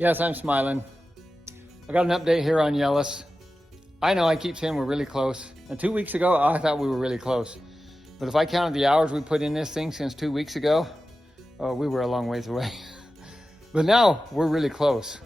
Yes, I'm smiling. I got an update here on Yealous. I know I keep saying we're really close. And 2 weeks ago, I thought we were really close. But if I counted the hours we put in this thing since 2 weeks ago, we were a long ways away. But now we're really close.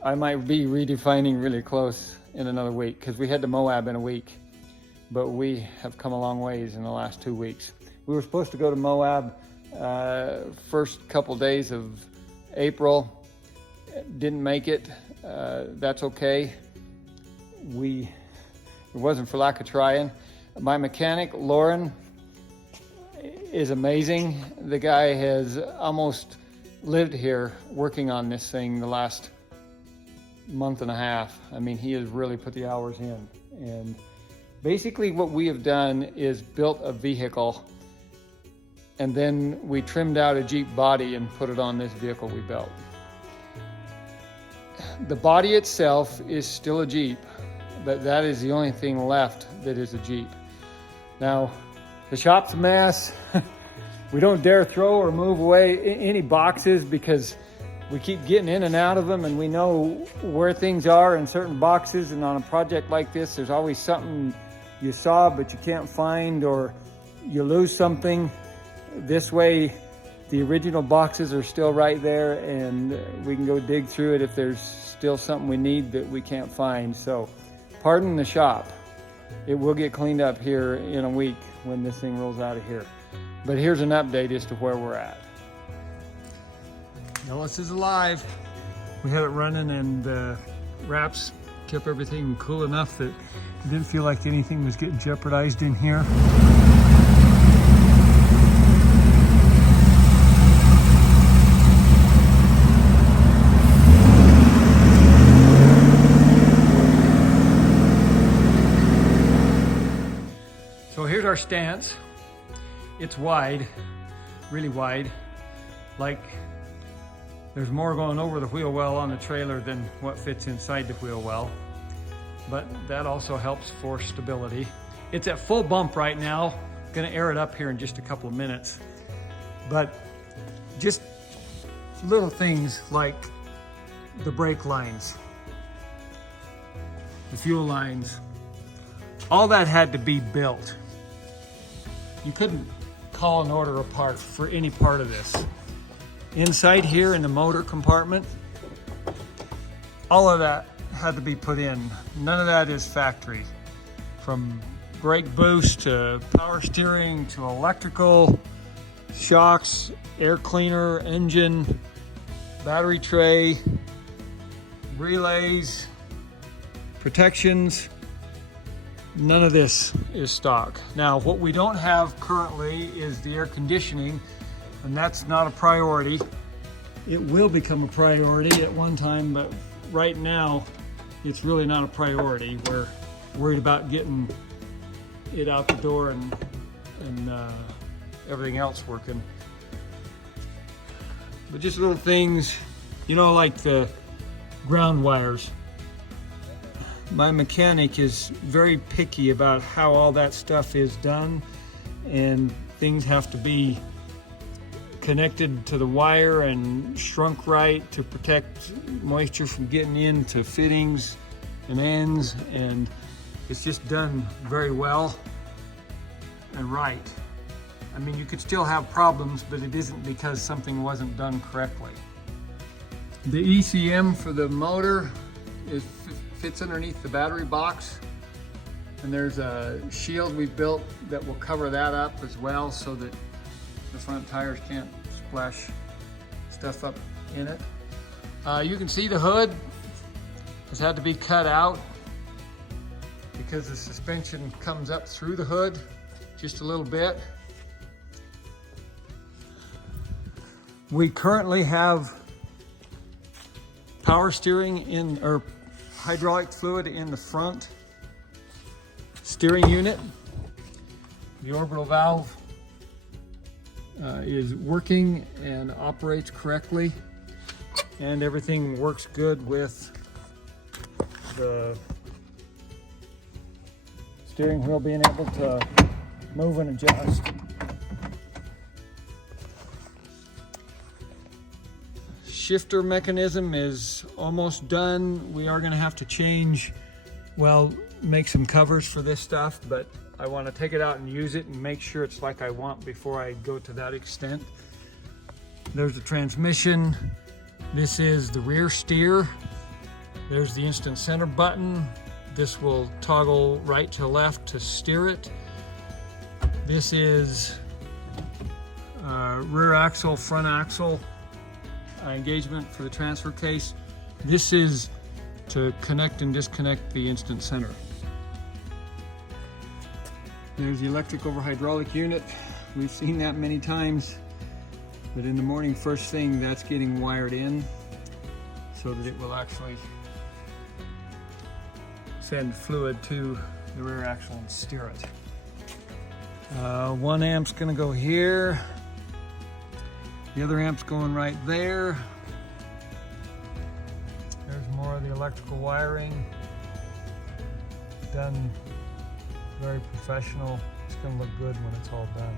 I might be redefining really close in another week because we head to Moab in a week. But we have come a long ways in the last 2 weeks. We were supposed to go to Moab first couple days of April. Didn't make it. That's okay. It wasn't for lack of trying. My mechanic, Lauren, is amazing. The guy has almost lived here working on this thing the last month and a half. I mean, he has really put the hours in. And basically what we have done is built a vehicle, and then we trimmed out a Jeep body and put it on this vehicle we built. The body itself is still a Jeep, but that is the only thing left that is a Jeep. Now, the shop's a mess. We don't dare throw or move away any boxes because we keep getting in and out of them, and we know where things are in certain boxes. And on a project like this, there's always something you saw but you can't find, or you lose something. This way, the original boxes are still right there, and we can go dig through it if there's still something we need that we can't find. So, pardon the shop. It will get cleaned up here in a week when this thing rolls out of here. But here's an update as to where we're at. Yealous is alive. We had it running, and wraps kept everything cool enough that it didn't feel like anything was getting jeopardized in here. So here's our stance. It's wide, really wide. Like there's more going over the wheel well on the trailer than what fits inside the wheel well. But that also helps for stability. It's at full bump right now. Gonna air it up here in just a couple of minutes. But just little things like the brake lines, the fuel lines, all that had to be built. You couldn't call an order apart for any part of this. Inside here in the motor compartment, all of that had to be put in. None of that is factory. From brake boost to power steering to electrical, shocks, air cleaner, engine, battery tray, relays, protections. None of this is stock. Now, what we don't have currently is the air conditioning, and that's not a priority. It will become a priority at one time, but right now, it's really not a priority. We're worried about getting it out the door and everything else working. But just little things, you know, like the ground wires. My mechanic is very picky about how all that stuff is done, and things have to be connected to the wire and shrunk right to protect moisture from getting into fittings and ends, and it's just done very well and right. I mean, you could still have problems, but it isn't because something wasn't done correctly. The ECM for the motor fits underneath the battery box, and there's a shield we built that will cover that up as well so that the front tires can't splash stuff up in it. You can see the hood has had to be cut out because the suspension comes up through the hood just a little bit. We currently have power steering or hydraulic fluid in the front steering unit. The orbital valve is working and operates correctly, and everything works good with the steering wheel being able to move and adjust. shifter mechanism is almost done. We are gonna have to change, well, make some covers for this stuff, but I want to take it out and use it and make sure it's like I want before I go to that extent. There's the transmission. This is the rear steer. There's the instant center button. This will toggle right to left to steer it. This is rear axle, front axle engagement for the transfer case. This is to connect and disconnect the instant center. There's the electric over hydraulic unit. We've seen that many times, but in the morning, first thing, that's getting wired in so that it will actually send fluid to the rear axle and steer it. 1 amp's gonna go here. The other amp's going right there. There's more of the electrical wiring. Done very professional. It's gonna look good when it's all done.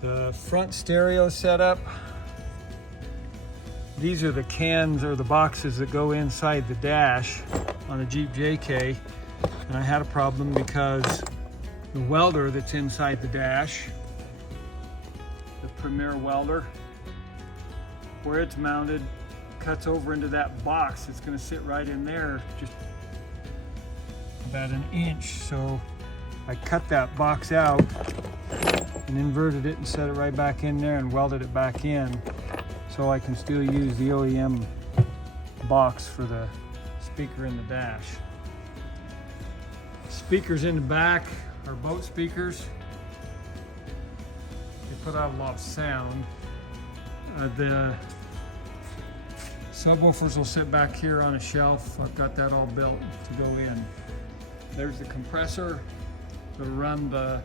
The front stereo setup. These are the cans or the boxes that go inside the dash on a Jeep JK. And I had a problem because the welder that's inside the dash, the Premier welder, where it's mounted, cuts over into that box. It's gonna sit right in there, just about 1 inch. So I cut that box out and inverted it and set it right back in there and welded it back in so I can still use the OEM box for the speaker in the dash. Speakers in the back are boat speakers. They put out a lot of sound. The subwoofers will sit back here on a shelf. I've got that all built to go in. There's the compressor that'll run the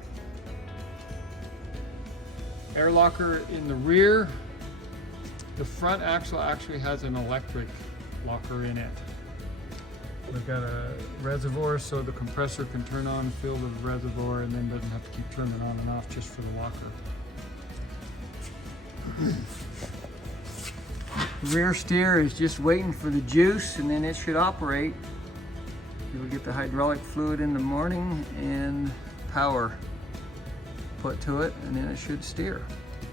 air locker in the rear. The front axle actually has an electric locker in it. We've got a reservoir so the compressor can turn on and fill the reservoir and then doesn't have to keep turning on and off just for the locker. The rear steer is just waiting for the juice and then it should operate. You'll get the hydraulic fluid in the morning and power put to it, and then it should steer.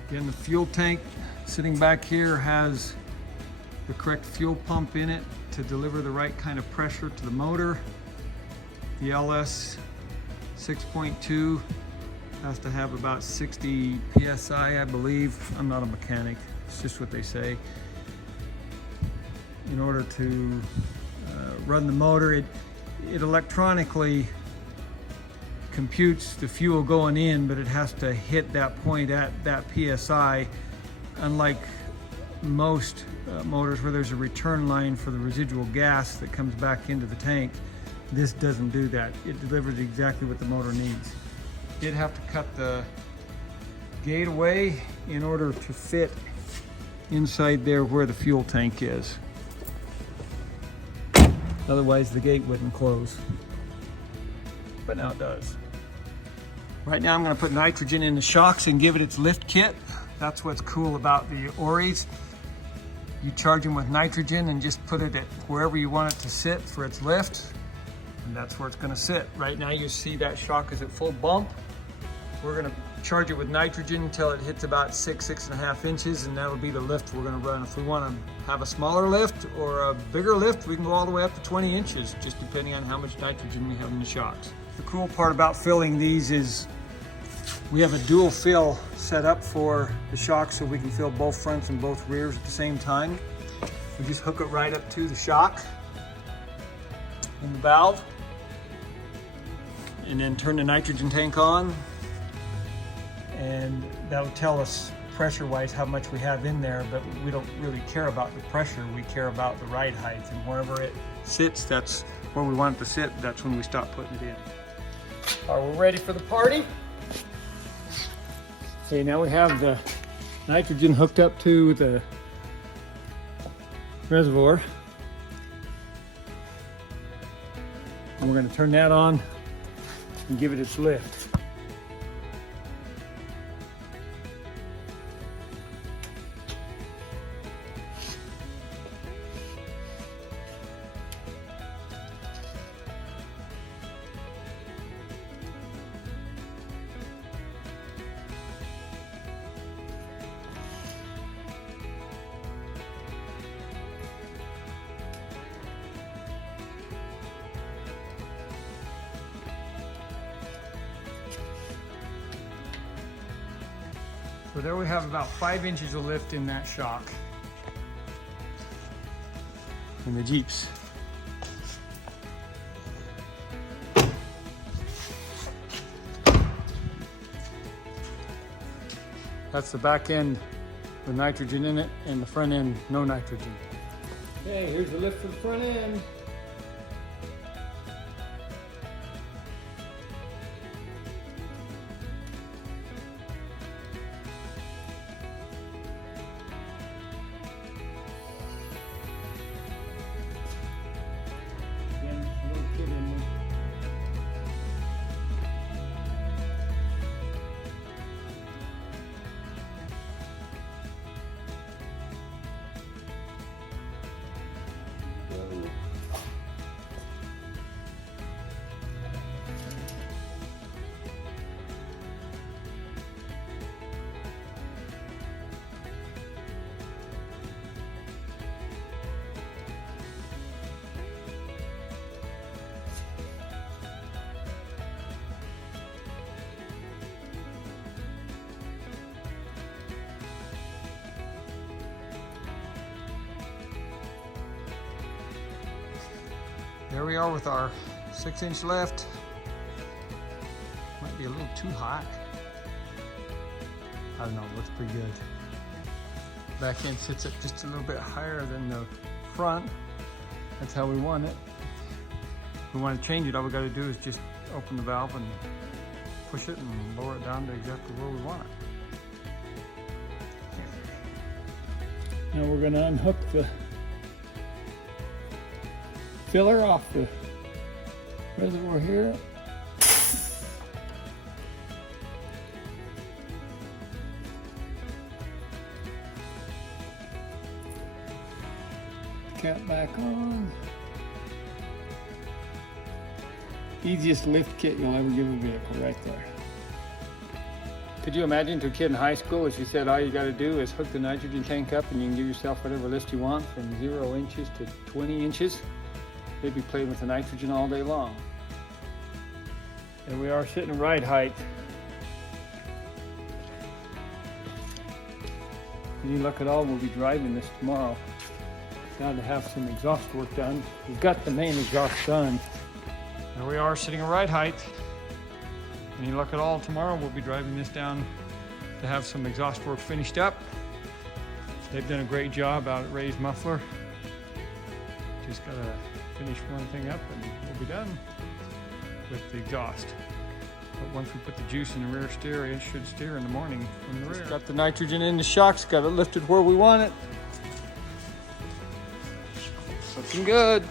Again, the fuel tank sitting back here has the correct fuel pump in it to deliver the right kind of pressure to the motor. The Yealous 6.2 has to have about 60 PSI, I believe. I'm not a mechanic, it's just what they say. In order to run the motor, it electronically computes the fuel going in, but it has to hit that point at that PSI. Unlike most motors where there's a return line for the residual gas that comes back into the tank, this doesn't do that. It delivers exactly what the motor needs. Did have to cut the gate away in order to fit inside there where the fuel tank is. Otherwise the gate wouldn't close, but now it does. Right now I'm going to put nitrogen in the shocks and give it its lift kit. That's what's cool about the Oris. You charge them with nitrogen and just put it at wherever you want it to sit for its lift, and that's where it's going to sit. Right now you see that shock is at full bump. We're going to charge it with nitrogen until it hits about 6.5 inches, and that'll be the lift we're going to run. If we want to have a smaller lift or a bigger lift, we can go all the way up to 20 inches, just depending on how much nitrogen we have in the shocks. The cool part about filling these is we have a dual fill set up for the shocks so we can fill both fronts and both rears at the same time. We just hook it right up to the shock and the valve, and then turn the nitrogen tank on, and that'll tell us pressure-wise how much we have in there, but we don't really care about the pressure, we care about the ride height, and wherever it sits, that's where we want it to sit. That's when we stop putting it in. Are we ready for the party? Okay, now we have the nitrogen hooked up to the reservoir. And we're going to turn that on and give it its lift. So there we have about 5 inches of lift in that shock. In the Jeeps. That's the back end with nitrogen in it, and the front end, no nitrogen. Okay, here's the lift for the front end. Again, a little kit in there. There we are with our 6-inch lift. Might be a little too hot. I don't know, looks pretty good. Back end sits up just a little bit higher than the front. That's how we want it. If we want to change it, all we got to do is just open the valve and push it and lower it down to exactly where we want it. Now we're going to unhook the filler off the reservoir here. Cap back on. Easiest lift kit you'll ever give a vehicle right there. Could you imagine to a kid in high school if you said all you got to do is hook the nitrogen tank up and you can give yourself whatever lift you want from 0 inches to 20 inches? They'd be playing with the nitrogen all day long. And we are sitting at ride height. Any luck at all, we'll be driving this tomorrow. Got to have some exhaust work done. We've got the main exhaust done. There we are sitting at ride height. Any luck at all, tomorrow we'll be driving this down to have some exhaust work finished up. They've done a great job out at Ray's Muffler. Just gotta finish one thing up and we'll be done with the exhaust. But once we put the juice in the rear steer, it should steer in the morning from the rear. Got the nitrogen in the shocks, got it lifted where we want it. Looking good.